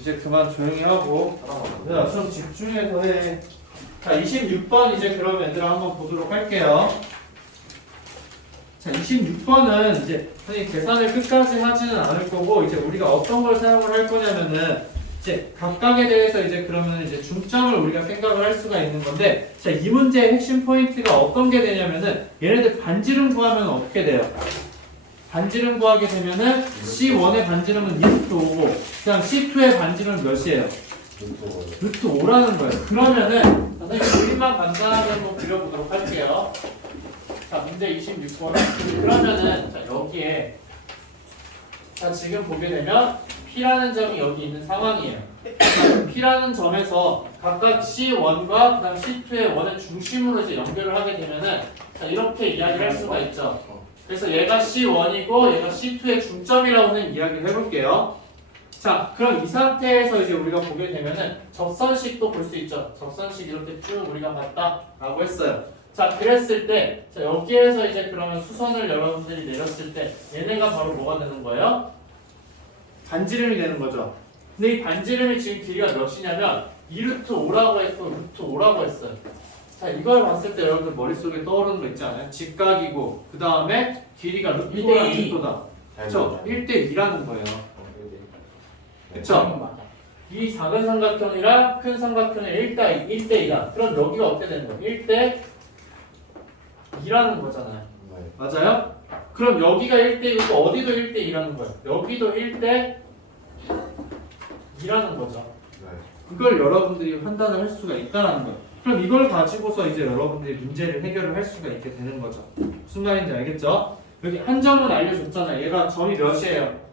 이제 그만 조용히 하고 얘들아 좀 집중해서 해. 자 26번 이제 그럼 얘들아 한번 보도록 할게요. 자 26번은 이제 선생님 계산을 끝까지 하지는 않을 거고 이제 우리가 어떤 걸 사용을 할 거냐면은 이제 각각에 대해서 이제 그러면 이제 중점을 우리가 생각을 할 수가 있는 건데 자 이 문제의 핵심 포인트가 어떤 게 되냐면은 얘네들 반지름 구하면 어떻게 돼요? 반지름 구하게 되면은 C1의 반지름은 루트 5고 그다음 C2의 반지름은 몇이에요? 루트 5라는 거예요. 그러면은 선생님 그림만 간단하게 한번 그려보도록 할게요. 자 문제 26번 그러면은 자 여기에 자 지금 보게 되면 P라는 점이 여기 있는 상황이에요. P라는 점에서 각각 C1과 그다음 C2의 원의 중심으로 이제 연결을 하게 되면은 자 이렇게 이야기를 할 수가 있죠. 그래서 얘가 C1이고 얘가 C2의 중점이라고 하는 이야기를 해볼게요. 자, 그럼 이 상태에서 이제 우리가 보게 되면은 접선식도 볼 수 있죠. 접선식 이렇게 쭉 우리가 봤다라고 했어요. 자, 그랬을 때, 자, 여기에서 이제 그러면 수선을 여러분들이 내렸을 때 얘네가 바로 뭐가 되는 거예요? 반지름이 되는 거죠. 근데 이 반지름이 지금 길이가 몇이냐면 2루트 5라고 했고 루트 5라고 했어요. 자, 이걸 봤을 때 여러분들 머릿속에 떠오르는 거 있지 않아요? 직각이고 그 다음에 길이가 루트 5랑 루트다. 그쵸? 1대2라는 거예요. 그쵸? 이 작은 삼각형이랑 큰 삼각형의 1대2다. 그럼 여기가 어떻게 되는 거예요? 1대2라는 거잖아요. 맞아요? 그럼 여기가 1대2고 어디도 1대2라는 거예요. 여기도 1대2라는 거죠. 이걸 여러분들이 판단을 할 수가 있다는 거예요. 그럼 이걸 가지고서 이제 여러분들이 문제를 해결을 할 수가 있게 되는 거죠. 무슨 말인지 알겠죠? 여기 한 점은 알려줬잖아요. 얘가 점이 몇이에요?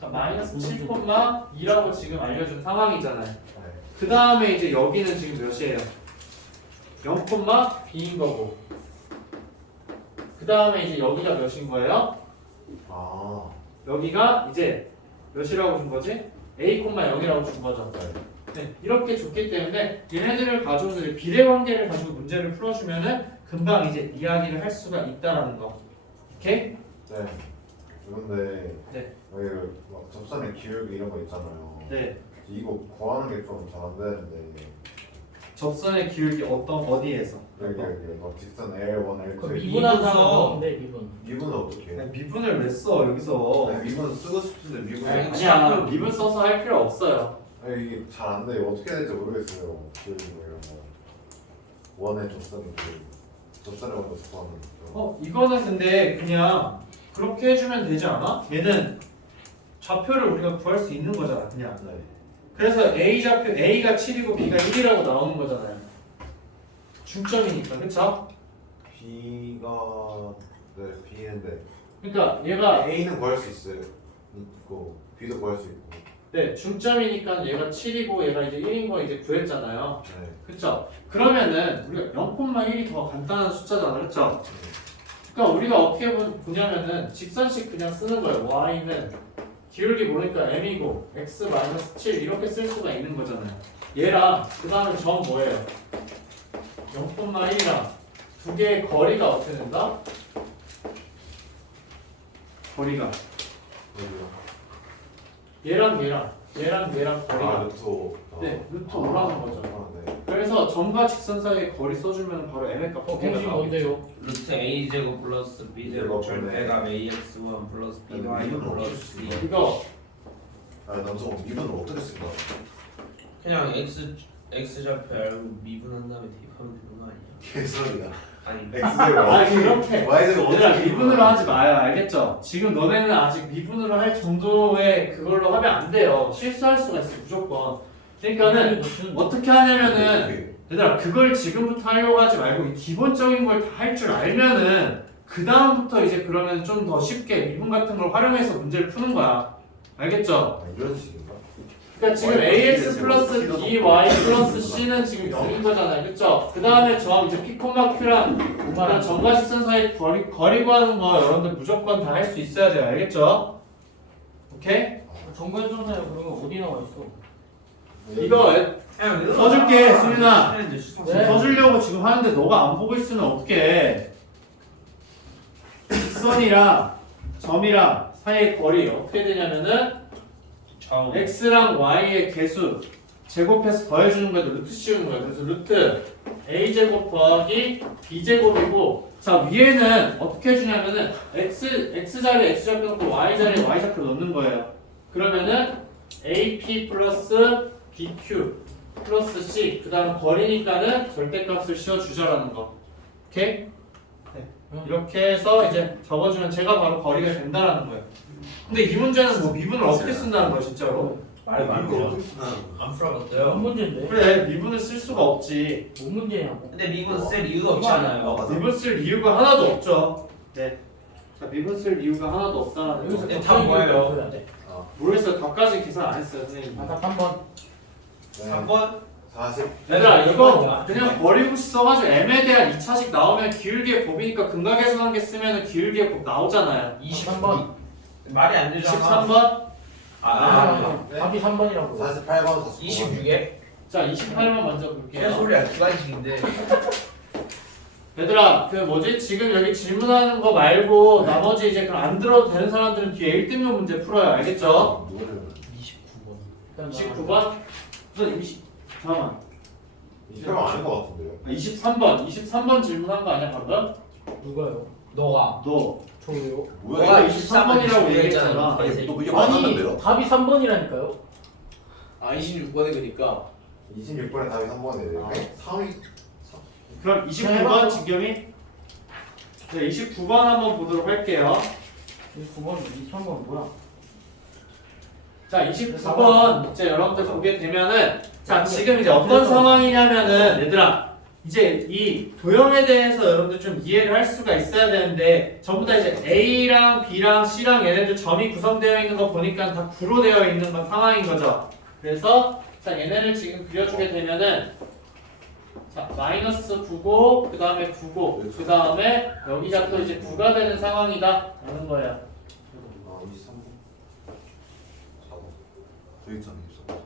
자, 마이너스 7,2라고 지금 알려준 상황이잖아요. 그 다음에 이제 여기는 지금 몇이에요? 0,b인 거고. 그 다음에 이제 여기가 몇인 거예요? 여기가 이제 몇이라고 준 거지? a,0이라고 준 거죠. 네, 이렇게 줬기 때문에 얘네들을 가지고서 이제 비례 관계를 가지고 문제를 풀어주면은 금방 이제 이야기를 할 수가 있다라는 거. 오케이? 네. 그런데 네. 막 접선의 기울기 이런 거 있잖아요. 네. 이거 구하는 게 좀 잘 안 되는데 접선의 기울기 어디에서? 여기 막 직선 L1, 그 L2 미분한다는 건데 미분. 미분은 어떻게 해? 미분을 왜 써 여기서? 미분 쓰고 싶은데 미분 아니야 미분 써서 할 필요 없어요. 이게 잘 안 돼. 어떻게 해야 될지 모르겠어요. 기울기 뭐 이런 거. 원의 접선의 기울기 접선의 원도 구하는 거. 이거는 근데 그냥 그렇게 해주면 되지 않아? 얘는 좌표를 우리가 구할 수 있는 거잖아 그냥. 네. 그래서 A 좌표 A가 7이고 B가 1이라고 나오는 거잖아요. 중점이니까 그쵸? B가 네 B인데 그러니까 얘가 A는 구할 수 있어요. 있고 B도 구할 수 있고. 네 중점이니까 얘가 7이고 얘가 이제 1인 거 이제 구했잖아요. 네. 그쵸? 그러면은 우리가 0,1이 더 간단한 숫자잖아 그쵸? 그러니까 우리가 어떻게 보냐면은 직선식 그냥 쓰는 거예요. y는 기울기 모르니까 m이고 x-7 이렇게 쓸 수가 있는 거잖아요. 얘랑 그 다음에 점 뭐예요? 0,1이랑 두 개의 거리가 어떻게 된다? 거리가 여기요. 얘랑 거리가 루트 5. 네 루트 5라는 거죠. 네. 그래서 점과 직선 사이의 거리 써주면 바로 m의 값 두 개가 공식 나오겠죠. 뭔데요? 루트 a 제곱 플러스 b 제곱 절대값 ax1 플러스 by 플러스 c. 이거 남성 미분을 어떻게 쓴다? 그냥 x 좌표 알고 미분한 다음에 대입하면 되는 거 아니야? 개소리야. 아니 X제곱 그렇게 Y제곱 얘들아 미분으로 하지 마요 알겠죠? 지금 너네는 아직 미분으로 할 정도의 그걸로 하면 안 돼요. 실수할 수가 있어 무조건. 그러니까는 어떻게 하냐면은 얘들아 그걸 지금부터 하려고 하지 말고 이 기본적인 걸 다 할 줄 알면은 그 다음부터 이제 그러면 좀 더 쉽게 미분 같은 걸 활용해서 문제를 푸는 거야. 알겠죠? 이런 식인가? 그러니까 지금 ax 플러스 by 플러스 c는 지금 0인 거잖아요. 그쵸? 그 다음에 점 이제 p, q랑 그런 점과 직선 사이 거리 구하는 거 여러분들 무조건 다 할 수 있어야 돼요. 알겠죠? 오케이? 정관점사에 그러면 어디 나와 있어? 이거 써줄게 수민아. 네? 써주려고 지금 하는데 너가 안 보고 있으면 어떡해. 직선이랑 점이랑 사이의 거리 어떻게 되냐면은 처음. x랑 y의 개수 제곱해서 더해주는 거에도 루트 씌우는 거야. 그래서 루트 a제곱 더하기 b제곱이고, 자 위에는 어떻게 해주냐면은 x 자리에 x 좌표 넣고 y 자리에 y 좌표 넣는 거예요. 그러면은 ap 플러스 bq 플러스 c, 그 다음 거리니까는 절대값을 씌워주자라는 거. 오케이? 네. 이렇게 해서 이제 적어주면 제가 바로 거리가 된다라는 거예요. 근데 이 문제는 뭐 미분을 어떻게 쓴다는 거야 진짜로? 말이 이거 많죠. 어떻게 쓰나? 안 뭔 풀어봤어요. 문제인데? 그래, 미분을 쓸 수가 없지. 뭔 문제냐고. 근데 미분 쓸 이유가 없잖아요. 맞아. 미분 쓸 이유가 하나도 없죠. 네. 자, 미분 쓸 이유가 하나도 없다는 여기서 거. 네, 다 뭐예요? 해야 돼? 모르겠어요. 답까지 계산 안 했어요, 선생님. 딱 한 번. 네. 3번? 40. 얘들아, 이거 그냥 버리고시 써가지고 m에 대한 2차식 나오면 기울기의 곱이니까 근각에서 한 개 쓰면 기울기의 곱 나오잖아요. 23번. 말이 안 되잖아. 23번. 네. 답이 3번이라고. 48번, 49번. 26에? 자, 28번 먼저 볼게요. 소리야, 기관식인데. 얘들아, 그 뭐지? 지금 여기 질문하는 거 말고 나머지 이제 그럼 안 들어도 되는 사람들은 뒤에 1등급 문제 풀어요. 알겠죠? 누구를? 29번. 29번? 무슨 20? 잠깐만. 28번 아닌 것 같은데요. 23번. 23번 질문한 거 아니야, 방금? 누가요? 너가. 너. 저요. 뭐야? 너가 이거 23번이라고 얘기했잖아. 아니, 너 이게 아니, 맞았는데요? 답이 3번이라니까요. 아 26번에 그니까 26번에 답이 3번이에요. 아. 3위. 그럼 29번 지겸이? 네, 29번 한번 보도록 할게요. 29번, 23번 뭐야? 자, 29번 이제 여러분들 보게 되면은, 자, 지금 이제 어떤 상황이냐면은, 얘들아, 이제 이 도형에 대해서 여러분들 좀 이해를 할 수가 있어야 되는데, 전부 다 이제 A랑 B랑 C랑 얘네들 점이 구성되어 있는 거 보니까 다 구로 되어 있는 건 상황인 거죠. 그래서 자, 얘네를 지금 그려주게 되면은, 자, 마이너스 9고, 그 다음에 9고, 그 다음에 여기가 또 이제 9가 되는 상황이다 라는 거예요. 아, 23번. 4번. 되게 참 있어.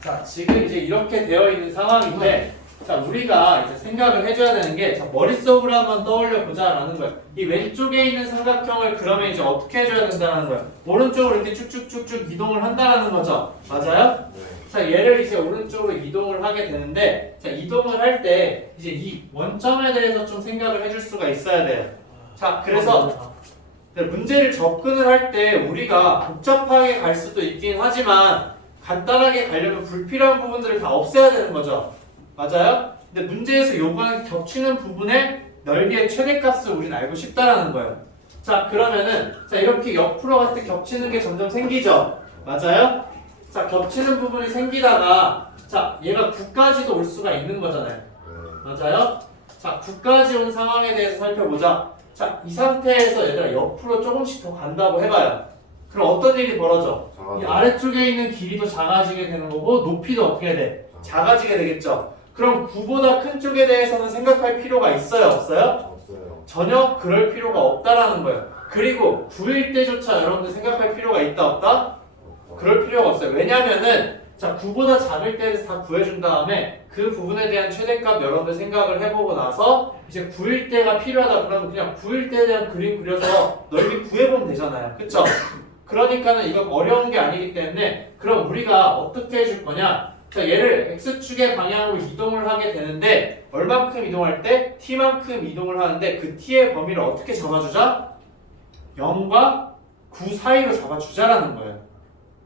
자, 지금 이제 이렇게 되어 있는 상황인데, 자, 우리가 이제 생각을 해줘야 되는 게, 자, 머릿속으로 한번 떠올려 보자라는 거예요. 이 왼쪽에 있는 삼각형을 그러면 이제 어떻게 해줘야 된다는 거예요. 오른쪽으로 이렇게 쭉쭉쭉쭉 이동을 한다는 거죠. 맞아요? 네. 자, 얘를 이제 오른쪽으로 이동을 하게 되는데, 자, 이동을 할 때 이제 이 원점에 대해서 좀 생각을 해줄 수가 있어야 돼요. 자, 그래서 문제를 접근을 할 때 우리가 복잡하게 갈 수도 있긴 하지만 간단하게 가려면 불필요한 부분들을 다 없애야 되는 거죠. 맞아요? 근데 문제에서 요구하는 겹치는 부분의 넓이의 최대값을 우리는 알고 싶다라는 거예요. 자, 그러면은 자, 이렇게 옆으로 갔을 때 겹치는 게 점점 생기죠. 맞아요? 자, 겹치는 부분이 생기다가 자, 얘가 9까지도 올 수가 있는 거잖아요. 네. 맞아요? 자, 9까지 온 상황에 대해서 살펴보자. 자, 이 상태에서 얘들아 옆으로 조금씩 더 간다고 해봐요. 그럼 어떤 일이 벌어져? 이 아래쪽에 있는 길이도 작아지게 되는 거고 높이도 어떻게 돼? 작아지게 되겠죠. 그럼 9보다 큰 쪽에 대해서는 생각할 필요가 있어요? 없어요? 없어요. 전혀 그럴 필요가 없다라는 거예요. 그리고 9일 때조차 여러분들 생각할 필요가 있다 없다? 그럴 필요가 없어요. 왜냐면은 자, 9보다 작을 때에 대해서 다 구해준 다음에 그 부분에 대한 최대값 여러분들 생각을 해보고 나서 이제 9일 때가 필요하다 그러면 그냥 9일 때에 대한 그림 그려서 넓이 구해보면 되잖아요. 그쵸? 그러니까는 이건 어려운 게 아니기 때문에 그럼 우리가 어떻게 해줄 거냐? 자, 얘를 X축의 방향으로 이동을 하게 되는데 얼만큼 이동할 때? T만큼 이동을 하는데 그 T의 범위를 어떻게 잡아주자? 0과 9 사이로 잡아주자라는 거예요.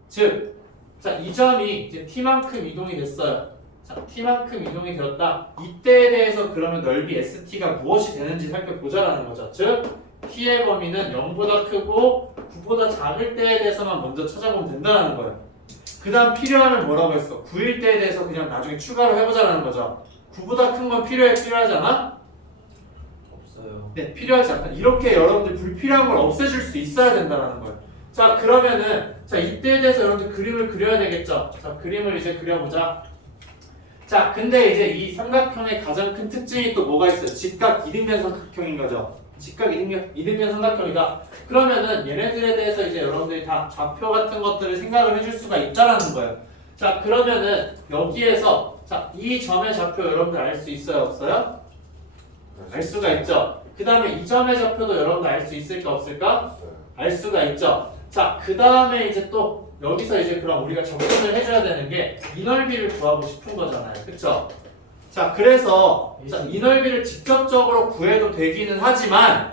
즉, 자, 이 점이 이제 T만큼 이동이 됐어요. 자, T만큼 이동이 되었다. 이때에 대해서 그러면 넓이 ST가 무엇이 되는지 살펴보자라는 거죠. 즉, T의 범위는 0보다 크고 9보다 작을 때에 대해서만 먼저 찾아보면 된다는 거예요. 그 다음 필요하면 뭐라고 했어? 9일 때에 대해서 그냥 나중에 추가로 해보자라는 거죠. 9보다 큰 건 필요하지 않아? 없어요. 네, 필요하지 않다. 이렇게 여러분들 불필요한 걸 없애줄 수 있어야 된다는 거예요. 자, 그러면은 자, 이때에 대해서 여러분들 그림을 그려야 되겠죠. 자, 그림을 이제 그려보자. 자, 근데 이제 이 삼각형의 가장 큰 특징이 또 뭐가 있어요? 직각 이등변 삼각형인 거죠. 직각 이등변 삼각형이다. 그러면은 얘네들에 대해서 이제 여러분들이 다 좌표 같은 것들을 생각을 해줄 수가 있다라는 거예요. 자, 그러면은 여기에서 자, 이 점의 좌표 여러분들 알 수 있어요, 없어요? 알 수가 있죠. 그 다음에 이 점의 좌표도 여러분들 알 수 있을까, 없을까? 없어요. 알 수가 있죠. 자, 그 다음에 이제 또 여기서 이제 그럼 우리가 접근을 해줘야 되는 게 이 넓이를 구하고 싶은 거잖아요. 그쵸? 자, 그래서 자, 이 넓이를 직접적으로 구해도 되기는 하지만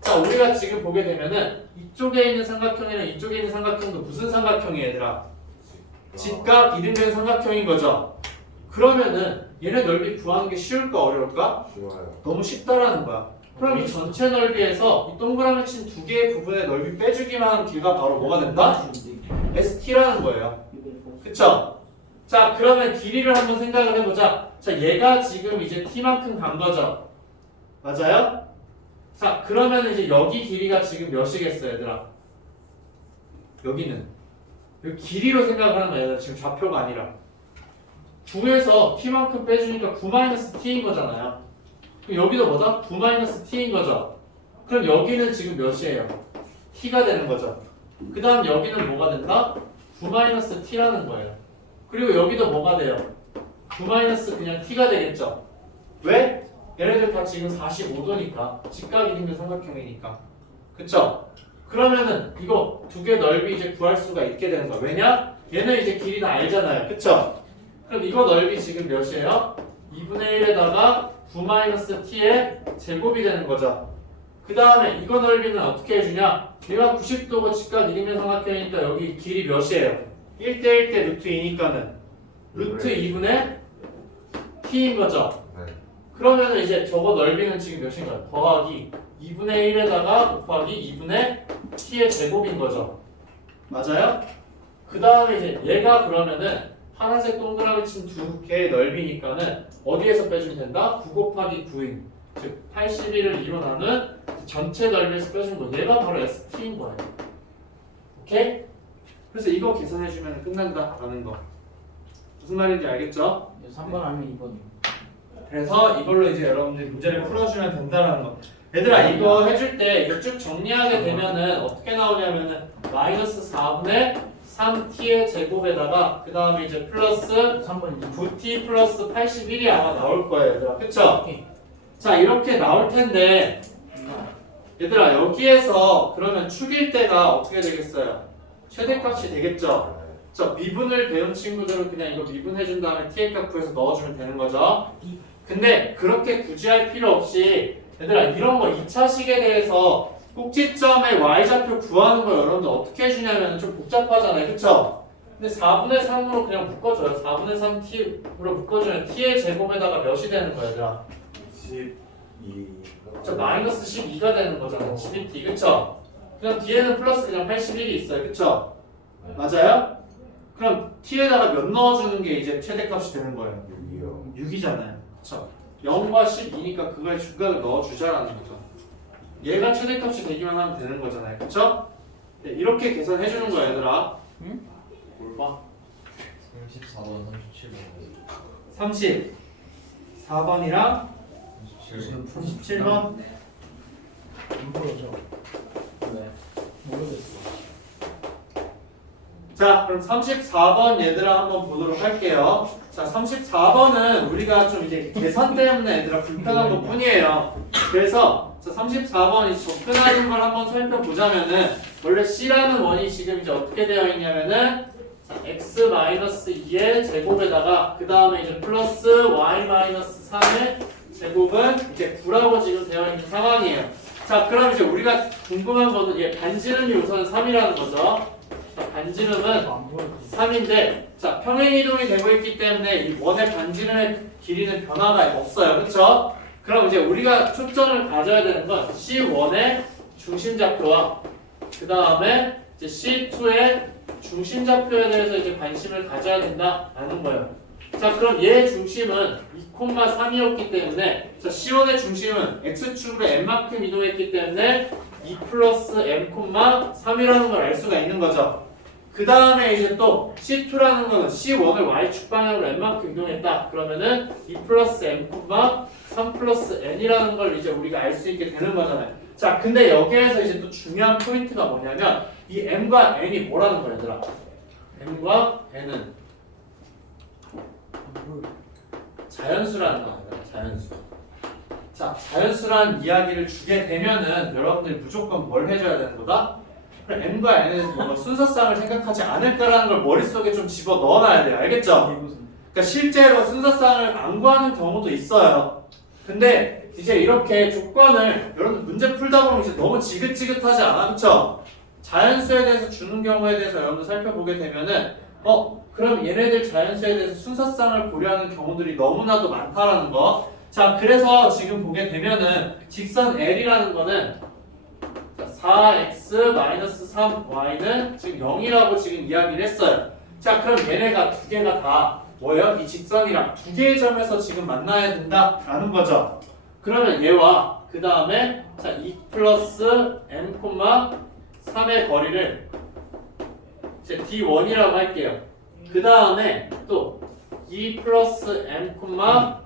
자, 우리가 지금 보게 되면은 이쪽에 있는 삼각형이랑 이쪽에 있는 삼각형도 무슨 삼각형이에요, 얘들아? 직각 이등변 삼각형인 거죠. 그러면은 얘네 넓이 구하는 게 쉬울까 어려울까? 쉬워요. 너무 쉽다라는 거야. 그럼 이 전체 넓이에서 이 동그라미 친 두 개의 부분의 넓이 빼주기만 하면 길이가 바로 뭐가 된다? ST라는 거예요. 그쵸? 자, 그러면 길이를 한번 생각을 해보자. 자, 얘가 지금 이제 T만큼 간 거죠. 맞아요? 자, 그러면 이제 여기 길이가 지금 몇이겠어요, 얘들아? 여기는 여기 길이로 생각을 하는 거야, 얘들아. 지금 좌표가 아니라 9에서 T만큼 빼주니까 9-T인 거잖아요. 그럼 여기도 뭐다? 9-T인 거죠. 그럼 여기는 지금 몇이에요? T가 되는 거죠. 그 다음 여기는 뭐가 된다? 9-T라는 거예요. 그리고 여기도 뭐가 돼요? 9- 그냥 T가 되겠죠. 왜? 얘네들 다 지금 45도니까 직각이 있는 삼각형이니까. 그쵸? 그러면은 이거 두 개 넓이 이제 구할 수가 있게 되는 거야. 왜냐? 얘는 이제 길이 다 알잖아요. 그쵸? 그럼 이거 넓이 지금 몇이에요? 2분의 1에다가 9-t의 제곱이 되는 거죠. 그 다음에 이거 넓이는 어떻게 해주냐? 얘가 90도고 직각 이등변 삼각형이니까 여기 길이 몇이에요? 1대 1대 루트 2니까는 루트 2분의 t인 거죠. 네. 그러면 이제 저거 넓이는 지금 몇인가요? 더하기 2분의 1에다가 곱하기 2분의 t의 제곱인 거죠. 맞아요? 그 다음에 이제 얘가 그러면은 파란색 동그라미 친 두 개의 넓이니까는 어디에서 빼주면 된다? 9 곱하기 9인 즉 81을 2로 나눈 전체 넓이에서 빼주는 거. 얘가 바로 ST인 거예요. 오케이? 그래서 이거 계산해주면 끝난다라는 거. 무슨 말인지 알겠죠? 3번 아니면 2번이요. 그래서 이걸로 이제 여러분들이 문제를 풀어주면 된다라는 거. 얘들아 이거 해줄 때 이거 쭉 정리하게 되면은 어떻게 나오냐면은 마이너스 4분의 3t의 제곱에다가 그 다음에 이제 플러스 3번 9t 플러스 81이 아마 나올 거예요, 얘들아. 그쵸? 자, 이렇게 나올 텐데 얘들아 여기에서 그러면 축일 때가 어떻게 되겠어요? 최대값이 되겠죠? 자, 미분을 배운 친구들은 그냥 이거 미분해준 다음에 t의 값 구해서 넣어주면 되는 거죠. 근데 그렇게 굳이 할 필요 없이 얘들아 이런 거 2차식에 대해서 꼭지점의 y좌표 구하는 거 여러분들 어떻게 해주냐면 좀 복잡하잖아요. 그쵸? 근데 4분의 3으로 그냥 묶어줘요. 4분의 3t로 묶어주면 t의 제곱에다가 몇이 되는 거야, 얘들아? 12. 저 마이너스 12가 되는 거잖아. 12t. 그쵸? 그럼 뒤에는 플러스 그냥 81이 있어요. 그쵸? 맞아요? 그럼 t에다가 몇 넣어주는 게 이제 최대값이 되는 거예요? 6이요. 6이잖아요. 그쵸? 0과 12니까 그거에 중각을 넣어주자라는 거죠. 얘가 최대값이 되기만 하면 되는 거잖아요. 그쵸? 네, 이렇게 계산해주는 거야, 얘들아. 뭘 봐? 34번 37번 34번이랑 37번 37번. 안 보여줘. 왜? 모르겠어. 자, 그럼 34번 얘들아 한번 보도록 할게요. 자, 34번은 우리가 좀 이제 계산 때문에 얘들아 불편한 것 뿐이에요. 그래서 자, 34번 접근하는 걸 한번 살펴보자면은 원래 C라는 원이 지금 이제 어떻게 되어 있냐면은 자, x-2의 제곱에다가 그 다음에 이제 플러스 y-3의 제곱은 이제 9라고 지금 되어 있는 상황이에요. 자, 그럼 이제 우리가 궁금한 거는 얘 반지름이 우선 3이라는 거죠. 자, 반지름은 안 보여줘. 3인데 자, 평행이동이 되고 있기 때문에 이 원의 반지름의 길이는 변화가 없어요. 그쵸? 그럼 이제 우리가 초점을 가져야 되는 건 C1의 중심좌표와 그 다음에 이제 C2의 중심좌표에 대해서 이제 관심을 가져야 된다라는 거예요. 자, 그럼 얘의 중심은 2,3이었기 때문에 자, C1의 중심은 X축으로 M만큼 이동했기 때문에 2 플러스 M,3이라는 걸 알 수가 있는 거죠. 그 다음에 이제 또 C2라는 거는 C1을 Y축 방향으로 N만큼 이동했다. 그러면은 2 플러스 M,3 플러스 N이라는 걸 이제 우리가 알 수 있게 되는 거잖아요. 자, 근데 여기에서 이제 또 중요한 포인트가 뭐냐면 이 M과 N이 뭐라는 거야, 얘들아? M과 N은 자연수라는 거야, 자연수. 자, 자연수라는 이야기를 주게 되면은 여러분들이 무조건 뭘 해줘야 되는 거다? 그럼 n과 n에 대해서 뭔가 순서상을 생각하지 않을 거라는 걸 머릿속에 좀 집어 넣어놔야 돼요. 알겠죠? 그러니까 실제로 순서상을 안 구하는 경우도 있어요. 근데 이제 이렇게 조건을 여러분 문제 풀다 보면 이제 너무 지긋지긋하지 않아? 그쵸? 자연수에 대해서 주는 경우에 대해서 여러분들 살펴보게 되면은 그럼 얘네들 자연수에 대해서 순서상을 고려하는 경우들이 너무나도 많다라는 거. 자, 그래서 지금 보게 되면은 직선 L이라는 거는 4x-3y는 지금 0이라고 지금 이야기를 했어요. 자, 그럼 얘네가 두 개가 다 뭐예요? 이 직선이랑 두 개의 점에서 지금 만나야 된다라는 거죠. 그러면 얘와 그 다음에 자, 2 플러스 m, 3의 거리를 이제 d1이라고 할게요. 그 다음에 또 2 플러스 m,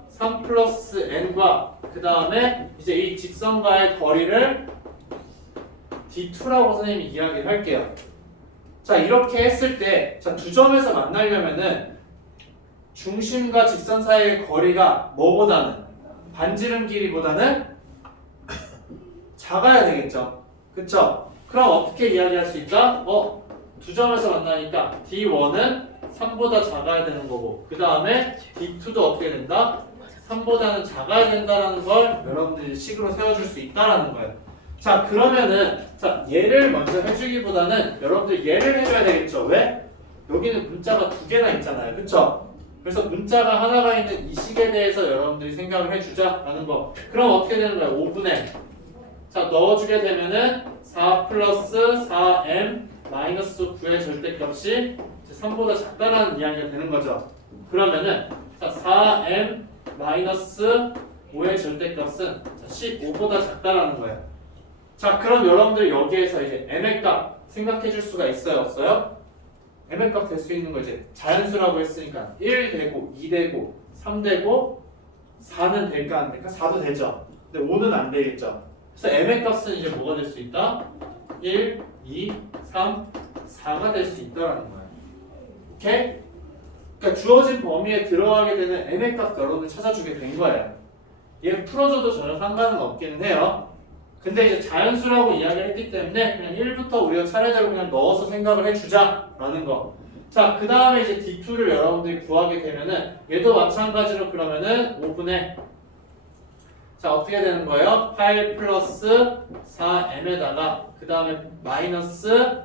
3 플러스 n과 그 다음에 이제 이 직선과의 거리를 d2라고 선생님이 이야기를 할게요. 자, 이렇게 했을 때 자, 두 점에서 만나려면은 중심과 직선 사이의 거리가 뭐보다는 반지름 길이보다는 작아야 되겠죠. 그쵸? 그럼 어떻게 이야기할 수 있다? 두 점에서 만나니까 D1은 3보다 작아야 되는 거고 그 다음에 D2도 어떻게 된다? 3보다는 작아야 된다는 걸 여러분들이 식으로 세워줄 수 있다라는 거예요. 자, 그러면은 자, 얘를 먼저 해주기보다는 여러분들 얘를 해줘야 되겠죠. 왜? 여기는 문자가 두 개나 있잖아요. 그쵸? 그래서 문자가 하나가 있는 이 식에 대해서 여러분들이 생각을 해주자라는 거. 그럼 어떻게 되는 거예요? 5분의 자, 넣어주게 되면은 4 플러스 4m 마이너스 9의 절대값이 3보다 작다라는 이야기가 되는 거죠. 그러면은 자, 4m 마이너스 5의 절대값은 15보다 작다라는 거예요. 자, 그럼 여러분들 여기에서 이제 m의 값 생각해 줄 수가 있어요? 없어요? m의 값 될 수 있는 거 이제 자연수라고 했으니까 1 되고 2 되고 3 되고 4는 될까 안 될까? 4도 되죠. 근데 5는 안 되겠죠. 그래서 m의 값은 이제 뭐가 될 수 있다? 1, 2, 3, 4가 될 수 있다라는 거예요. 오케이? 그러니까 주어진 범위에 들어가게 되는 m의 값 여러분들 찾아주게 된 거예요. 얘 풀어줘도 전혀 상관은 없기는 해요. 근데 이제 자연수라고 이야기를 했기 때문에 그냥 1부터 우리가 차례대로 그냥 넣어서 생각을 해주자라는 거. 자, 그 다음에 이제 D2를 여러분들이 구하게 되면은 얘도 마찬가지로 그러면은 5분의 자, 어떻게 되는 거예요? 8 플러스 4m에다가 그 다음에 마이너스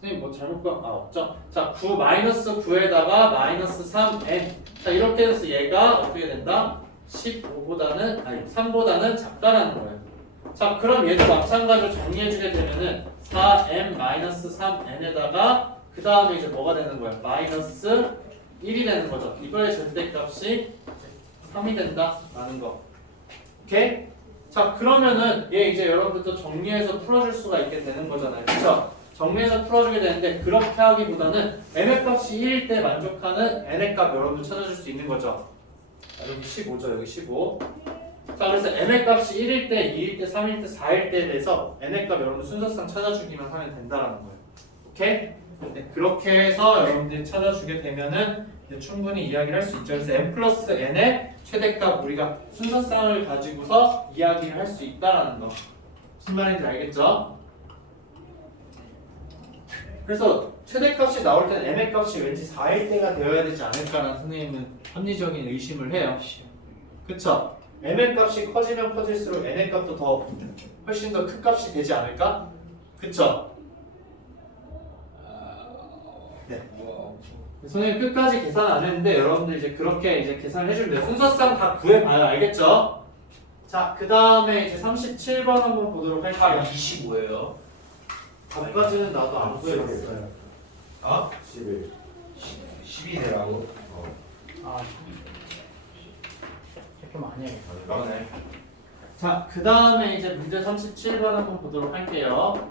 선생님 뭐 잘못 없죠? 자, 9 마이너스 9에다가 마이너스 3n 자, 이렇게 해서 얘가 어떻게 된다? 15보다는 아니 3보다는 작다라는 거예요. 자, 그럼 얘도 마찬가지로 정리해주게 되면은 4m-3n에다가 그 다음에 이제 뭐가 되는 거예요? 마이너스 1이 되는 거죠. 이거의 절대값이 3이 된다라는 거. 오케이? 자, 그러면은 얘 이제 여러분들도 정리해서 풀어줄 수가 있게 되는 거잖아요. 그쵸? 정리해서 풀어주게 되는데 그렇게 하기보다는 m의 값이 1일 때 만족하는 n의 값 여러분들 찾아줄 수 있는 거죠. 여기 15죠. 여기 15. 자, 그래서 n의 값이 1일 때, 2일 때, 3일 때, 4일 때에 대해서 n의 값 여러분들 순서상 찾아주기만 하면 된다라는 거예요. 오케이? 네, 그렇게 해서 여러분들이 찾아주게 되면은 이제 충분히 이야기를 할 수 있죠. 그래서 n 플러스 n의 최대값 우리가 순서상을 가지고서 이야기를 할 수 있다라는 거. 무슨 말인지 알겠죠? 그래서 최대값이 나올 때는 n의 값이 왠지 4일 때가 되어야 되지 않을까라는 선생님은 합리적인 의심을 해요. 그쵸? m의 값이 커지면 커질수록 n의 값도 더 훨씬 더 큰 값이 되지 않을까? 그쵸? 네. 선생님 끝까지 계산 안 했는데 여러분들 이제 그렇게 이제 계산을 해주면 돼요. 순서상 다 구해봐요. 알겠죠? 자, 그 다음에 이제 37번 한번 보도록 할게요. 25예요. 답까지는 나도 안 구해봤어요. 어? 11. 12대라고? 아, 이렇게 많이 해야겠다. 그러네. 자, 그 다음에 이제 문제 37번 한번 보도록 할게요.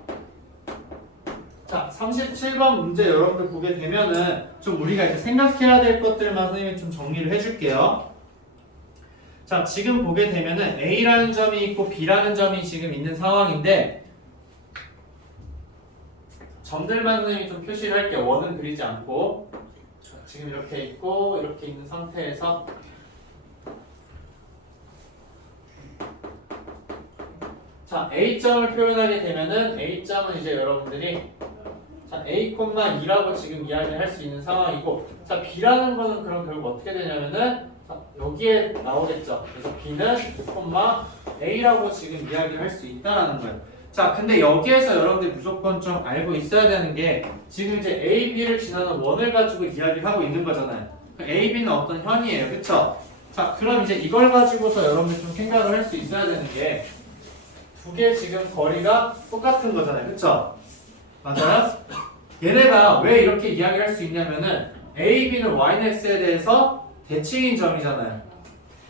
자, 37번 문제 여러분들 보게 되면은 좀 우리가 이제 생각해야 될 것들만 선생님이 좀 정리를 해줄게요. 자, 지금 보게 되면은 A라는 점이 있고 B라는 점이 지금 있는 상황인데 점들만 선생님이 좀 표시를 할게요. 원은 그리지 않고 지금 이렇게 있고 이렇게 있는 상태에서 자, A점을 표현하게 되면은 A점은 이제 여러분들이 자, A, 2라고 지금 이야기를 할 수 있는 상황이고 자, B라는 거는 그럼 결국 어떻게 되냐면은 자, 여기에 나오겠죠. 그래서 B는 A라고 지금 이야기를 할 수 있다라는 거예요. 자, 근데 여기에서 여러분들이 무조건 좀 알고 있어야 되는 게 지금 이제 A, B를 지나는 원을 가지고 이야기를 하고 있는 거잖아요. A, B는 어떤 현이에요. 그쵸? 자, 그럼 이제 이걸 가지고서 여러분들 좀 생각을 할 수 있어야 되는 게 두 개 지금 거리가 똑같은 거잖아요. 그쵸? 맞아요? 얘네가 왜 이렇게 이야기를 할 수 있냐면은 A, B는 Y는 X에 대해서 대칭인 점이잖아요.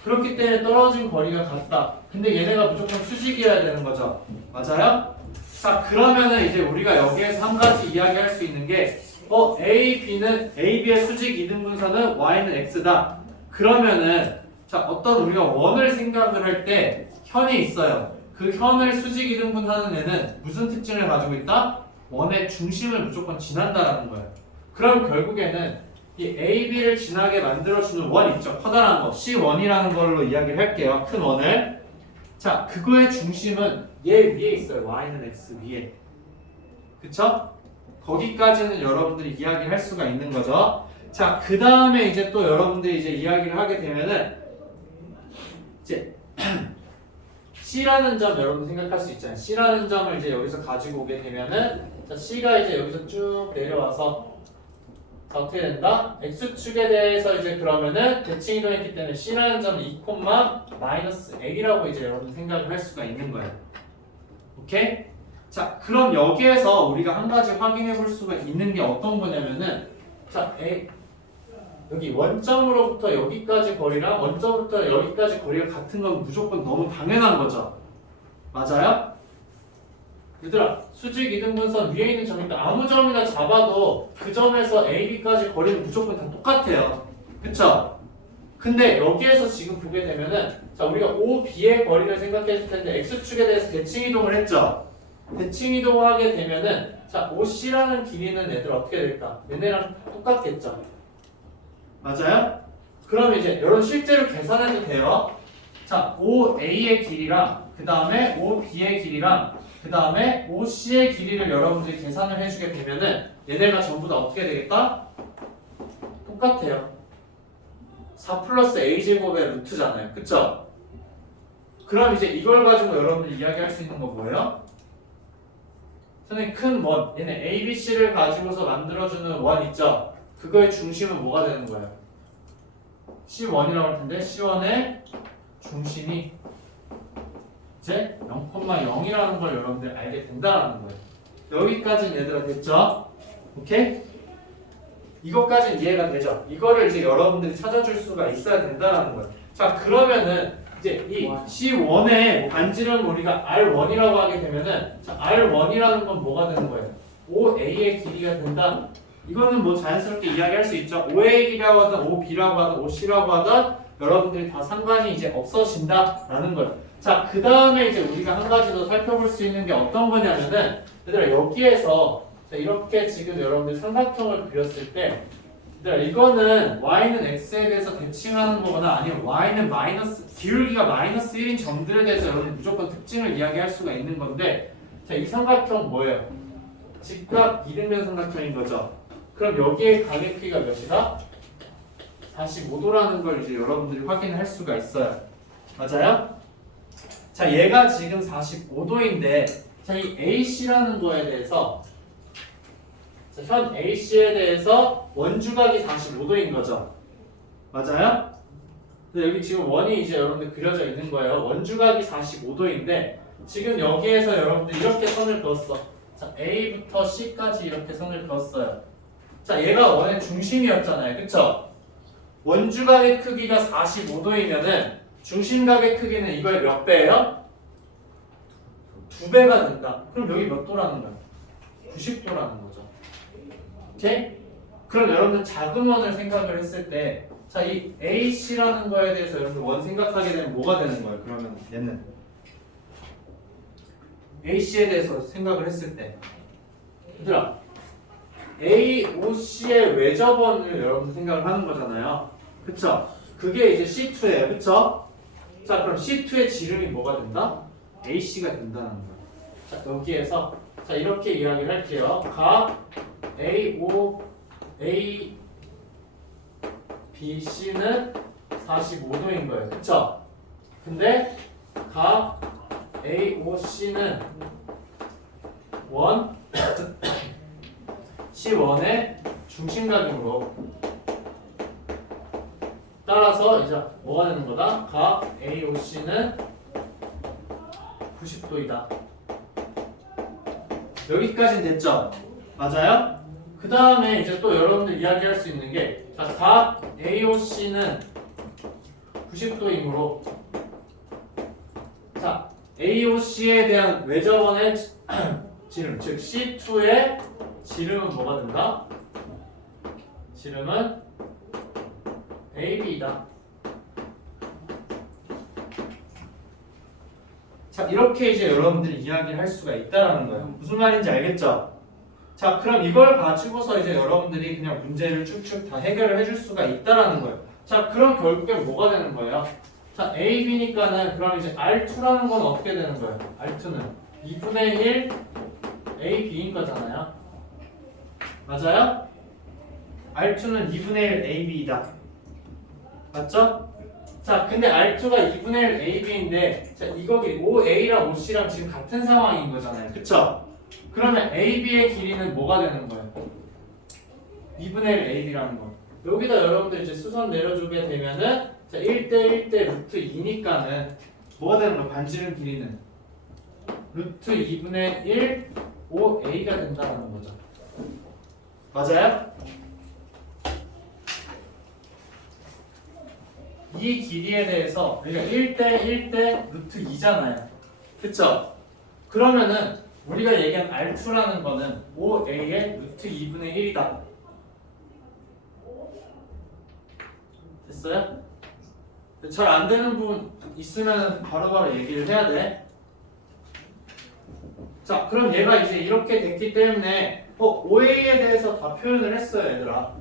그렇기 때문에 떨어진 거리가 같다. 근데 얘네가 무조건 수직이어야 되는 거죠. 맞아요? 자, 그러면은 이제 우리가 여기에서 한 가지 이야기할 수 있는 게 A, B의 수직 이등분선은 Y는 X다. 그러면은 자, 어떤 우리가 원을 생각을 할 때 현이 있어요. 그 현을 수직 이등분하는 애는 무슨 특징을 가지고 있다? 원의 중심을 무조건 지난다라는 거예요. 그럼 결국에는 이 A, B를 지나게 만들어주는 원 있죠. 커다란 거. C1이라는 걸로 이야기를 할게요. 큰 원을. 자, 그거의 중심은 얘 위에 있어요. Y는 X 위에. 그쵸? 거기까지는 여러분들이 이야기를 할 수가 있는 거죠. 자, 그 다음에 이제 또 여러분들이 이제 이야기를 하게 되면은 이제 C라는 점 여러분 생각할 수 있잖아요. C라는 점을 이제 여기서 가지고 오게 되면은 자, C가 이제 여기서 쭉 내려와서 자, 어떻게 된다? X축에 대해서 이제 그러면은 대칭 이동했기 때문에 C라는 점은 2,-L이라고 이제 여러분 생각을 할 수가 있는 거예요. 오케이? 자, 그럼 여기에서 우리가 한 가지 확인해 볼 수가 있는 게 어떤 거냐면은 자, 여기 원점으로부터 여기까지 거리랑 원점부터 여기까지 거리가 같은 건 무조건 너무 당연한 거죠. 맞아요? 얘들아, 수직 이등분선 위에 있는 점이니까 아무 점이나 잡아도 그 점에서 A, B까지 거리는 무조건 다 똑같아요. 그쵸? 근데 여기에서 지금 보게 되면은 자, 우리가 O, B의 거리를 생각했을 텐데 X축에 대해서 대칭 이동을 했죠. 대칭 이동을 하게 되면은 자, OC라는 길이는 얘들 어떻게 될까? 얘네랑 똑같겠죠. 맞아요? 그럼 이제 여러분 실제로 계산해도 돼요. 자, OA의 길이랑 그 다음에 OB의 길이랑 그 다음에 OC의 길이를 여러분들이 계산을 해주게 되면은 얘네가 전부 다 어떻게 되겠다? 똑같아요. 4 플러스 A제곱의 루트잖아요. 그쵸? 그럼 이제 이걸 가지고 여러분들이 이야기할 수 있는 거 뭐예요? 선생님 큰 원, 얘네 ABC를 가지고서 만들어주는 원 있죠? 그거의 중심은 뭐가 되는 거예요? C1이라고 할 텐데 C1의 중심이 이제 0,0이라는 걸 여러분들 알게 된다는 거예요. 여기까지는 얘들아 됐죠? 오케이? 이것까지는 이해가 되죠? 이거를 이제 여러분들이 찾아줄 수가 있어야 된다는 거예요. 자, 그러면은 이제 이 C1의 반지름 우리가 R1이라고 하게 되면은 자, R1이라는 건 뭐가 되는 거예요? OA의 길이가 된다. 이거는 뭐 자연스럽게 이야기할 수 있죠. OA의 길이라고 하든 OB라고 하든 OC라고 하든 여러분들이 다 상관이 이제 없어진다라는 거예요. 자, 그 다음에 이제 우리가 한 가지 더 살펴볼 수 있는 게 어떤 거냐면은 얘들아 여기에서 자, 이렇게 지금 여러분들 삼각형을 그렸을 때 얘들아 이거는 Y는 X에 대해서 대칭하는 거거나 아니면 Y는 기울기가 마이너스 1인 점들에 대해서 여러분들 무조건 특징을 이야기할 수가 있는 건데 자, 이 삼각형 뭐예요? 직각 이등변 삼각형인 거죠. 그럼 여기에 가게 크기가 몇이다? 45도라는 걸 이제 여러분들이 확인할 수가 있어요. 맞아요? 자, 얘가 지금 45도인데 자, 이 AC라는 거에 대해서 자, 현 AC에 대해서 원주각이 45도인 거죠. 맞아요? 근데 여기 지금 원이 이제 여러분들 그려져 있는 거예요. 원주각이 45도인데 지금 여기에서 여러분들 이렇게 선을 그었어. 자, A부터 C까지 이렇게 선을 그었어요. 자, 얘가 원의 중심이었잖아요. 그쵸? 원주각의 크기가 45도이면은 중심각의 크기는 이거의 몇 배예요? 2배가 된다. 그럼 여기 몇 도라는 거야? 90도라는 거죠. 오케이? 그럼 여러분들 작은 원을 생각을 했을 때 자, 이 AC라는 거에 대해서 여러분들 원 생각하게 되면 뭐가 되는 거예요? 그러면 얘는 AC에 대해서 생각을 했을 때 얘들아 AOC의 외접원을 여러분들 생각을 하는 거잖아요. 그쵸? 그게 이제 C2예요. 그쵸? 자, 그럼 C2의 지름이 뭐가 된다? AC가 된다는 거예요. 자, 여기에서 자 이렇게 이야기를 할게요. 각 A, B, C는 45도인 거예요. 그쵸? 근데 각 AOC는 원 C1의 중심각이므로 따라서 이제 뭐가 되는 거다? 각 AOC는 90도이다. 여기까지는 됐죠? 맞아요? 그 다음에 이제 또 여러분들 이야기할 수 있는 게 자, 각 AOC는 90도이므로 자, AOC에 대한 외접원의 지름, 즉 C2의 지름은 뭐가 된다? 지름은 AB이다. 자, 이렇게 이제 여러분들이 이야기를 할 수가 있다라는 거예요. 무슨 말인지 알겠죠? 자, 그럼 이걸 가지고서 이제 여러분들이 그냥 문제를 쭉쭉 다 해결을 해줄 수가 있다라는 거예요. 자, 그럼 결국에 뭐가 되는 거예요? 자, AB니까는 그럼 이제 R2라는 건 어떻게 되는 거예요? R2는 2분의 1 AB인 거잖아요. 맞아요? R2는 2분의 1 AB이다. 맞죠? 자, 근데 R2가 2분의 1 AB인데 자, 이거기 OA랑 OC랑 지금 같은 상황인 거잖아요. 그쵸? 그러면 AB의 길이는 뭐가 되는 거예요? 2분의 1 AB라는 거. 여기다 여러분들 이제 수선 내려주게 되면은 자, 1대 1대 루트 2니까는 뭐가 되는 거예요? 반지름 길이는 루트 2분의 1 OA가 된다는 거죠. 맞아요? 이 길이에 대해서 우리가 1대 1대 루트 2잖아요. 그쵸? 그러면은 우리가 얘기한 R2라는 거는 5A의 루트 2분의 1이다. 됐어요? 잘 안 되는 부분 있으면 바로바로 얘기를 해야 돼. 자, 그럼 얘가 이제 이렇게 됐기 때문에 5A에 대해서 다 표현을 했어요, 얘들아.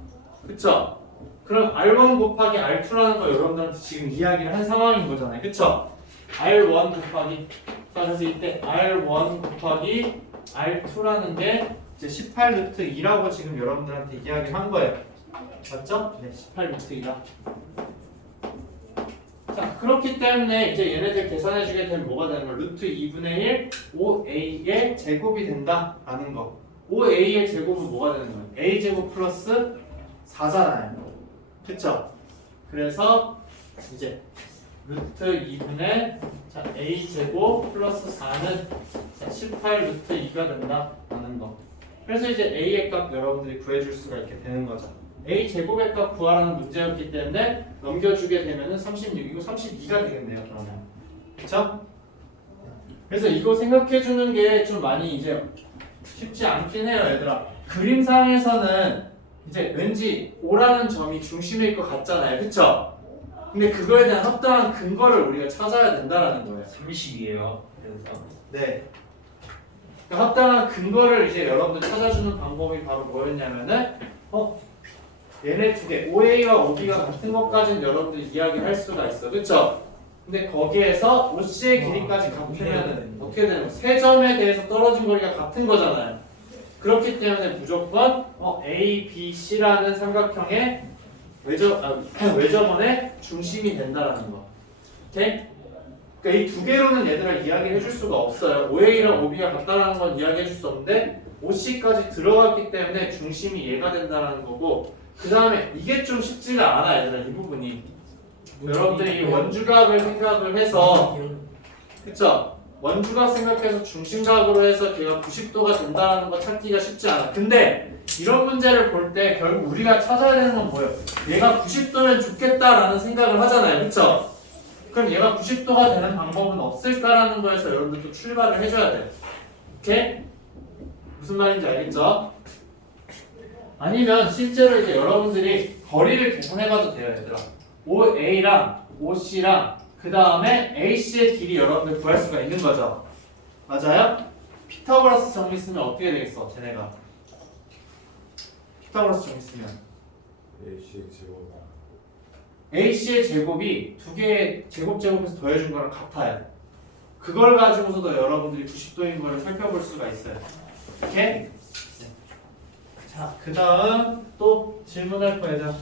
그쵸? 그럼 R1 곱하기 R2라는 거 여러분들한테 지금 이야기를 한 상황인 거잖아요. 그쵸? R1 곱하기 자, 그래서 이때 R1 곱하기 R2라는 게 이제 18루트 2라고 지금 여러분들한테 이야기한 거예요. 맞죠? 네, 18루트 2다. 자, 그렇기 때문에 이제 얘네들 계산해주게 되면 뭐가 되는 거야? 루트 2분의 1 5A의 제곱이 된다라는 거. 5A의 제곱은 뭐가 되는 거예요? A제곱 플러스 4잖아요. 그쵸? 그래서 이제 루트 2분의 자, A제곱 플러스 4는 자, 18 루트 2가 된다라는 거. 그래서 이제 A의 값 여러분들이 구해줄 수가 있게 되는 거죠. A제곱의 값 구하라는 문제였기 때문에 넘겨주게 되면은 36이고 32가 되겠네요, 그러면. 그쵸? 그래서 이거 생각해주는 게 좀 많이 이제 쉽지 않긴 해요, 얘들아. 그림상에서는 이제 왠지 O라는 점이 중심일 것 같잖아요, 그쵸? 근데 그거에 대한 합당한 근거를 우리가 찾아야 된다는 거예요. 30이에요. 그래서 네. 그 합당한 근거를 이제 여러분들 찾아주는 방법이 바로 뭐였냐면은 얘네 두 개, OA와 OB가 같은 것까지는 여러분들이 이야기할 수가 있어. 그쵸? 근데 거기에서 OC의 길이까지 같으면 어떻게 되는 거야? 세 점에 대해서 떨어진 거리가 같은 거잖아요. 그렇기 때문에 무조건 A, B, C라는 삼각형의 외접원의 중심이 된다라는 거. 오케이? 그러니까 이 두 개로는 얘들아 이야기를 해줄 수가 없어요. OA랑 OB가 같다라는 건 이야기해 줄 수 없는데 OC까지 들어갔기 때문에 중심이 얘가 된다라는 거고 그 다음에 이게 좀 쉽지가 않아 얘들아 이 부분이. 여러분들이 이 원주각을 생각을 해서 그쵸? 원주각 생각해서 중심각으로 해서 걔가 90도가 된다는 거 찾기가 쉽지 않아. 근데 이런 문제를 볼 때 결국 우리가 찾아야 되는 건 뭐예요? 얘가 90도면 좋겠다라는 생각을 하잖아요. 그쵸? 그럼 얘가 90도가 되는 방법은 없을까라는 거에서 여러분들 또 출발을 해줘야 돼요. 오케이? 무슨 말인지 알겠죠? 아니면 실제로 이제 여러분들이 거리를 계산해봐도 돼요, 얘들아. OA랑 OC랑 그 다음에 AC의 길이 여러분들 구할 수가 있는 거죠. 맞아요? 피타고라스 정리 쓰면 어떻게 되겠어, 쟤네가? 피타고라스 정리 쓰면 A식 제곱 AC의 제곱이 두 개의 제곱해서 더해준 거랑 같아요. 그걸 가지고서도 여러분들이 90도인 걸 살펴볼 수가 있어요. 오케이? 자, 그 다음 또 질문할 거 얘들아.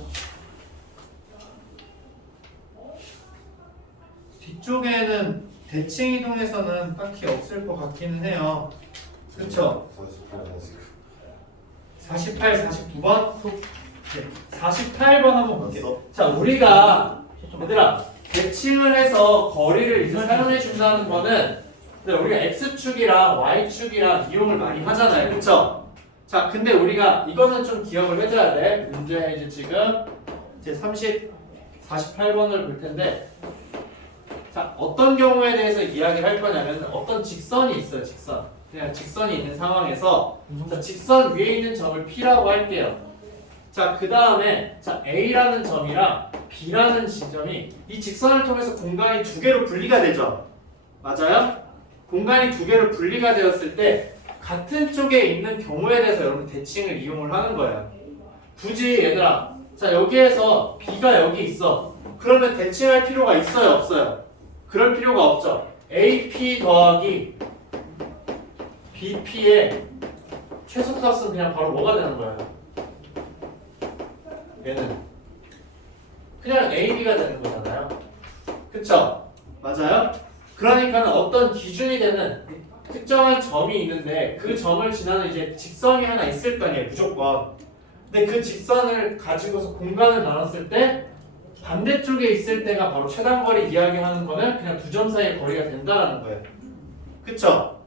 뒤쪽에는 대칭 이동에서는 딱히 없을 것 같기는 해요. 그쵸? 48, 49번? 네, 48번 한번 볼게요. 자, 우리가 얘들아 대칭을 해서 거리를 이제 사용해 준다는 거는 우리가 X축이랑 Y축이랑 이용을 많이 하잖아요. 그쵸? 자, 근데 우리가 이거는 좀 기억을 해줘야 돼. 문제 이제 지금 이제 48번을 볼 텐데, 자, 어떤 경우에 대해서 이야기를 할 거냐면 어떤 직선이 있어요. 직선. 그냥 직선이 있는 상황에서 자, 직선 위에 있는 점을 P라고 할게요. 자, 그 다음에 자, A라는 점이랑 B라는 지점이 이 직선을 통해서 공간이 두 개로 분리가 되죠. 맞아요? 공간이 두 개로 분리가 되었을 때 같은 쪽에 있는 경우에 대해서 여러분 대칭을 이용을 하는 거예요. 굳이 얘들아, 자 여기에서 B가 여기 있어. 그러면 대칭할 필요가 있어요, 없어요? 그럴 필요가 없죠. AP 더하기 BP의 최소값은 그냥 바로 뭐가 되는 거예요? 얘는 그냥 AB가 되는 거잖아요. 그쵸? 맞아요? 그러니까 어떤 기준이 되는 특정한 점이 있는데 그 점을 지나는 이제 직선이 하나 있을 거 아니에요, 무조건. 근데 그 직선을 가지고서 공간을 나눴을 때 반대쪽에 있을 때가 바로 최단거리 이야기하는 거는 그냥 두 점 사이의 거리가 된다는 거예요. 그쵸?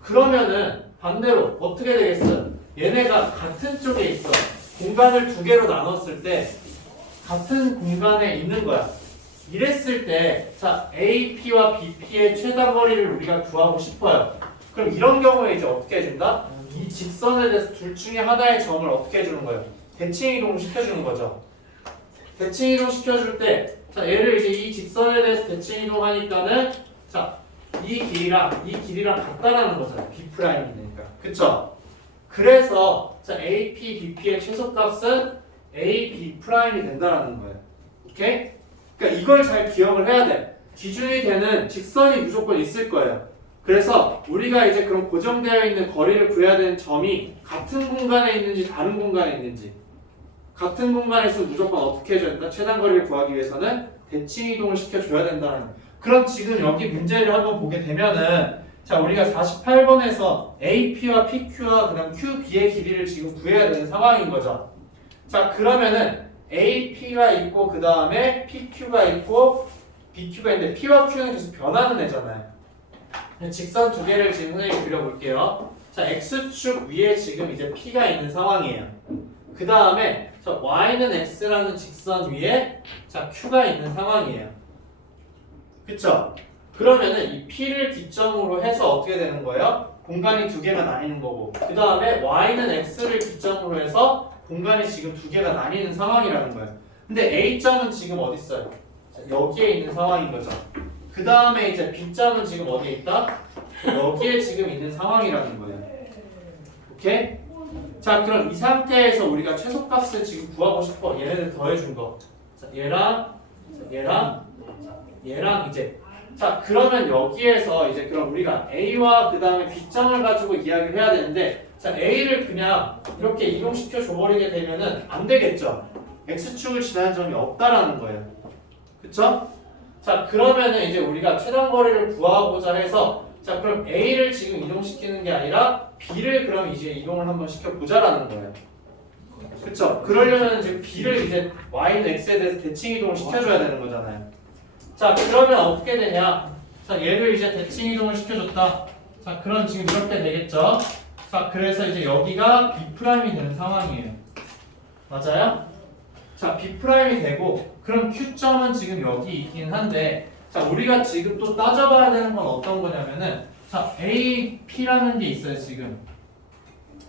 그러면은 반대로 어떻게 되겠어요? 얘네가 같은 쪽에 있어. 공간을 두 개로 나눴을 때 같은 공간에 있는 거야. 이랬을 때, 자, AP와 BP의 최단거리를 우리가 구하고 싶어요. 그럼 이런 경우에 이제 어떻게 해준다? 이 직선에 대해서 둘 중에 하나의 점을 어떻게 해주는 거예요? 대칭 이동을 시켜주는 거죠. 대칭 이동 시켜줄 때, 자, 얘를 이제 이 직선에 대해서 대칭 이동하니까는, 자, 이 길이랑 같다라는 거잖아요. B'이니까. 그쵸? 그래서, 자, AP, BP의 최소값은 A, B'이 된다라는 거예요. 오케이? 그러니까 이걸 잘 기억을 해야 돼. 기준이 되는 직선이 무조건 있을 거예요. 그래서 우리가 이제 그런 고정되어 있는 거리를 구해야 되는 점이 같은 공간에 있는지 다른 공간에 있는지, 같은 공간에서 무조건 어떻게 해줘야 된다? 최단 거리를 구하기 위해서는 대칭 이동을 시켜줘야 된다는 거예요. 그럼 지금 여기 문제를 한번 보게 되면은, 자, 우리가 48번에서 AP와 PQ와 그다음 QB의 길이를 지금 구해야 되는 상황인 거죠. 자, 그러면은 AP가 있고 그 다음에 PQ가 있고 BQ가 있는데 P와 Q는 계속 변하는 애잖아요. 직선 두 개를 지금 선생님이 그려볼게요. 자, X축 위에 지금 이제 P가 있는 상황이에요. 그 다음에 자, Y는 X라는 직선 위에 자, Q가 있는 상황이에요. 그쵸? 그러면은 이 P를 기점으로 해서 어떻게 되는 거예요? 공간이 두 개가 나뉘는 거고, 그 다음에 Y는 X를 기점으로 해서 공간이 지금 두 개가 나뉘는 상황이라는 거예요. 근데 A점은 지금 어디 있어요? 자, 여기에 있는 상황인 거죠. 그 다음에 이제 B점은 지금 어디에 있다? 여기에 지금 있는 상황이라는 거예요. 오케이? 자, 그럼 이 상태에서 우리가 최소값을 지금 구하고 싶어. 얘네들 더해준 거. 자, 얘랑 이제. 자, 그러면 여기에서 이제 그럼 우리가 A와 그 다음에 B점을 가지고 이야기를 해야 되는데, 자, A를 그냥 이렇게 이동시켜 줘버리게 되면은 안 되겠죠? X축을 지나는 점이 없다라는 거예요. 그쵸? 자, 그러면은 이제 우리가 최단거리를 구하고자 해서, 자, 그럼 A를 지금 이동시키는 게 아니라 B를 그럼 이제 이동을 한번 시켜보자라는 거예요. 그쵸? 그러려면 이제 B를 이제 Y는 X에 대해서 대칭 이동을 시켜줘야 되는 거잖아요. 자, 그러면 어떻게 되냐? 자, 얘를 이제 대칭 이동을 시켜줬다. 자, 그럼 지금 이렇게 되겠죠? 자, 그래서 이제 여기가 B'이 되는 상황이에요. 맞아요? 자, B'이 되고, 그럼 Q점은 지금 여기 있긴 한데, 자, 우리가 지금 또 따져봐야 되는 건 어떤 거냐면은, 자, AP라는 게 있어요, 지금.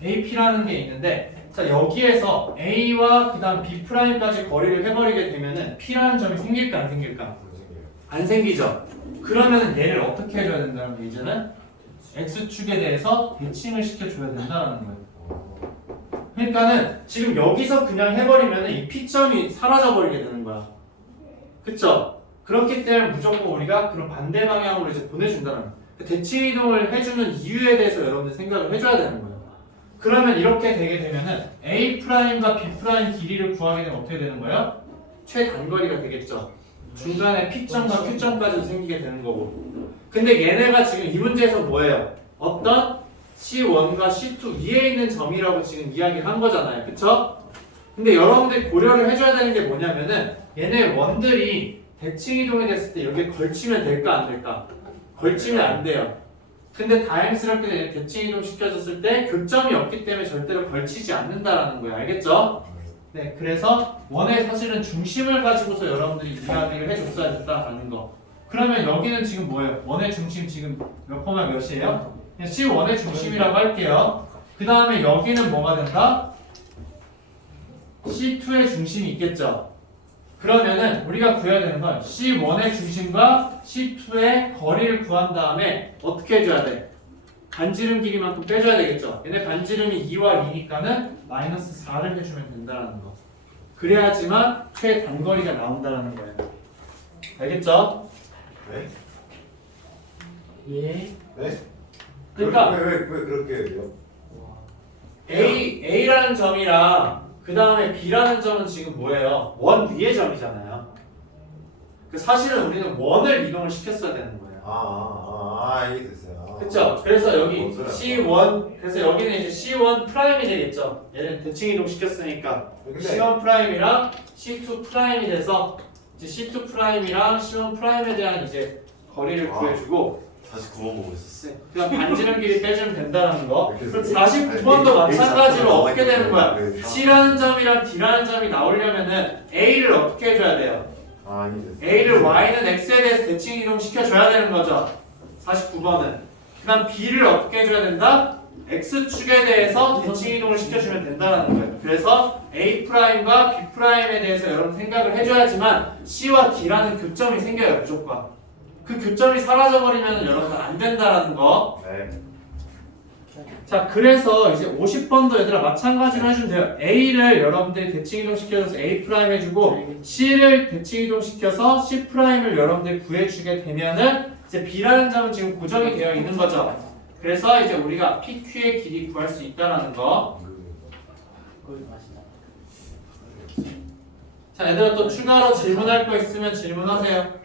AP라는 게 있는데, 자, 여기에서 A와 그 다음 B'까지 거리를 해버리게 되면은 P라는 점이 생길까, 안 생길까? 안 생기죠? 그러면 얘를 어떻게 해줘야 된다는 거, 이제는? X축에 대해서 대칭을 시켜줘야 된다는 거예요. 그러니까는 지금 여기서 그냥 해버리면 이 P점이 사라져버리게 되는 거야. 그쵸? 그렇기 때문에 무조건 우리가 그런 반대 방향으로 이제 보내준다는 거야. 대칭 이동을 해주는 이유에 대해서 여러분들 생각을 해줘야 되는 거예요. 그러면 이렇게 되게 되면은 A'과 B'의 길이를 구하게 되면 어떻게 되는 거예요? 최단거리가 되겠죠. 중간에 P점과 Q점까지도 생기게 되는 거고. 근데 얘네가 지금 이 문제에서 뭐예요? 어떤 C1과 C2 위에 있는 점이라고 지금 이야기를 한 거잖아요. 그쵸? 근데 여러분들이 고려를 해줘야 되는 게 뭐냐면은 얘네 원들이 대칭 이동이 됐을 때 여기에 걸치면 될까 안 될까? 걸치면 안 돼요. 근데 다행스럽게 대칭 이동 시켜줬을 때 교점이 없기 때문에 절대로 걸치지 않는다라는 거예요. 알겠죠? 네, 그래서 원의 사실은 중심을 가지고서 여러분들이 이야기를 해줬어야 됐다라는 거. 그러면 여기는 지금 뭐예요? 원의 중심 지금 몇 코마 몇이에요? 그냥 C1의 중심이라고 할게요. 그 다음에 여기는 뭐가 된다? C2의 중심이 있겠죠? 그러면은 우리가 구해야 되는 건 C1의 중심과 C2의 거리를 구한 다음에 어떻게 해줘야 돼? 반지름 길이만큼 빼줘야 되겠죠? 얘네 반지름이 2와 2니까는 마이너스 4를 해주면 된다는 거. 그래야지만 최단거리가 나온다는 거예요. 알겠죠? 네? 예. 네? 그러니까 왜 그렇게 돼요? A라는 점이랑 그 다음에 B라는 점은 지금 뭐예요? 원 위의 점이잖아요. 그 사실은 우리는 원을 이동을 시켰어야 되는 거예요. 이게 됐어요. 그쵸? 그래서 여기 뭔 소리야? C1 그래서 여기는 이제 C1 프라임이 되겠죠. 얘는 대칭 이동 시켰으니까 근데 C1 프라임이랑 C2 프라임이 돼서 이제 C2 프라임이랑 C1 프라임에 대한 이제 거리를 아. 구해주고 다시 9번 보고 있었어. 네, 그냥 반지름 길이 빼주면 된다는 거. 그럼 네, 49번도 마찬가지로 어떻게 되는 거야? 네. C라는 점이랑 D라는 점이 나오려면은 A를 어떻게 해줘야 돼요? 이게 됐어요. A를 Y는 X에 대해서 대칭 이동 시켜줘야 되는 거죠. 49번은. 그 다음 B를 어떻게 해줘야 된다? X축에 대해서 대칭 이동을 시켜주면 된다는 거예요. 그래서 A'과 B'에 대해서 여러분 생각을 해줘야지만 C와 D라는 교점이 생겨요. 무조건. 그 교점이 사라져버리면 여러분 안 된다는 거. 네. 자, 그래서 이제 50번도 얘들아 마찬가지로 해주면 돼요. A를 여러분들이 대칭 이동시켜줘서 A' 해주고 C를 대칭 이동시켜서 C'을 여러분들이 구해주게 되면은 이제 B라는 점은 지금 고정이 되어 있는 거죠. 그래서 이제 우리가 PQ의 길이 구할 수 있다라는 거. 그걸 맛있다. 자, 얘들아 또 추가로 질문할 거 있으면 질문하세요.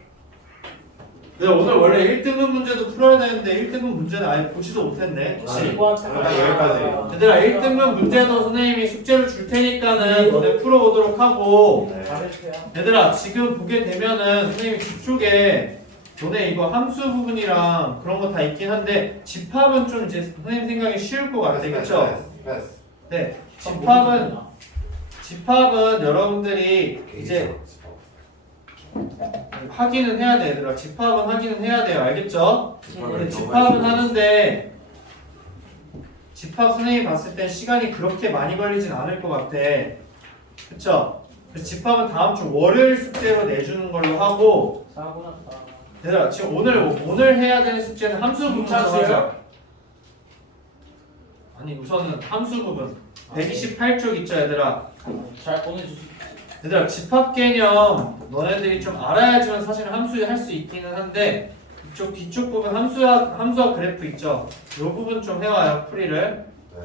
내가 오늘 원래 1등급 문제도 풀어야 되는데 1등급 문제는 아예 보지도 못했네. 혹시? 여기까지. 얘들아 1등급 문제도 선생님이 숙제를 줄 테니까는 너네 풀어보도록 하고 네. 잘했어요. 얘들아 지금 보게 되면은 선생님이 뒤쪽에 너네 이거 함수 부분이랑 그런 거 다 있긴 한데 집합은 좀 이제 선생님 생각이 쉬울 것 같아. 그쵸? 패스. 네 집합은 여러분들이 이제 확인은 해야 돼 얘들아. 집합은 확인은 해야 돼요. 알겠죠? 근데 집합은 하는데 집합 선생님이 봤을 땐 시간이 그렇게 많이 걸리진 않을 것 같아. 그쵸? 그래서 집합은 다음 주 월요일 숙제로 내주는 걸로 하고 사고 났다. 얘들아 지금 오늘 해야 되는 숙제는 함수 부분 하자. 아니 우선은 함수 부분 128쪽 있죠 얘들아. 잘 보내주시. 얘들아 집합 개념 너네들이 좀 알아야지만 사실 함수 할 수 있기는 한데 이쪽 뒤쪽 부분 함수와 그래프 있죠. 이 부분 좀 해와요 풀이를. 네.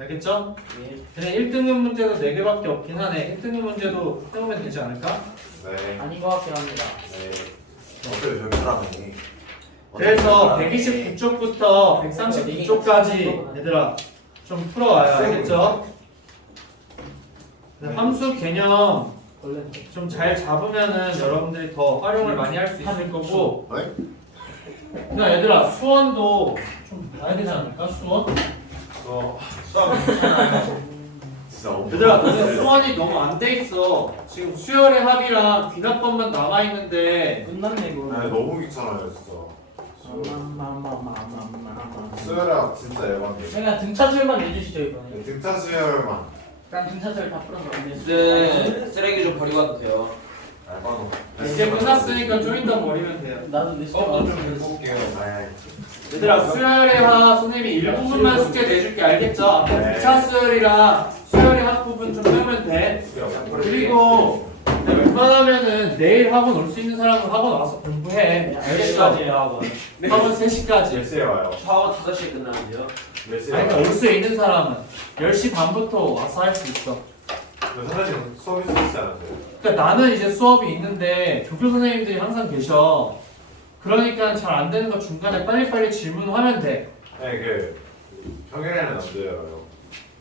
알겠죠? 예. 근데 1등급 문제도 4개밖에 없긴 하네. 1등급 문제도 해오면 되지 않을까? 네. 아닌 것 같긴 합니다. 네. 어때요 저기 사람이? 그래서 129쪽부터 139쪽까지 얘들아 좀 풀어와요. 알겠죠? 함수 개념 원래 좀 잘 잡으면은 여러분들이 더 활용을 많이 할 수 있을 거고. 네? 그냥 얘들아 수원도 좀 봐야 되지 않을까? 수원? 수학 진짜 엄청 얘들아 너네 수원이 너무 안 돼 있어. 지금 수열의 합이랑 귀납법만 남아 있는데 끝났네 이거. 너무 귀찮아요 진짜. 수혈학 진짜 에반데. 그냥 등차술만 내주시죠 이번에. 등차 수혈만. 난 등차술 다 풀어서 안 돼. 네, 쓰레기 좀 버리고 와도 돼요. 알바노. 이제 끝났으니까 좀 이따 버리면 돼요. 나도 내 좀 해볼게요. 얘들아 수열의 합 선생님이 일부분만 숙제 내줄게. 알겠죠? 네. 등차 수열이랑 수열의 합 부분 좀 배우면 돼. 그리고 몇 웬만하면은 내일 학원 올 수 있는 사람은 학원 와서 공부해. 알겠어? 10시까지예요 학원. 학원 3시까지. 몇 시에 와요? 샤워 5시에 끝나는데요. 몇 시에 아니, 와요? 그러니까 올 수 있는 사람은 10시 반부터 와서 할 수 있어. 선생님 수업이 있지 않았어요? 그러니까 나는 이제 수업이 있는데 교교 선생님들이 항상 계셔. 그러니까 잘 안 되는 거 중간에 빨리빨리 질문하면 돼. 네, 평일에는 안 돼요.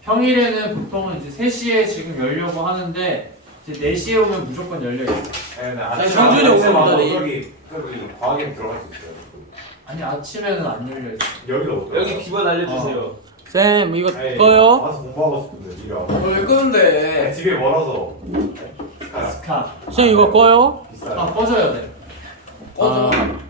평일에는 보통은 이제 3시에 지금 열려고 하는데 이제 4시에 오면 무조건 열려 있어. 네, 네, 아니, 정준이 오면 저기 과학에 들어갈 수 있어요. 아니 아침에는 안 열려 있어. 여기도 어때요? 여기 비번 알려주세요. 쌤 이거 에이, 꺼요? 가서 공부하고 싶은데 집에 와서. 왜 끄는데? 집에 멀어서. 스카. 쌤 이거 꺼요? 비싸요. 아 꺼져야 돼. 꺼져.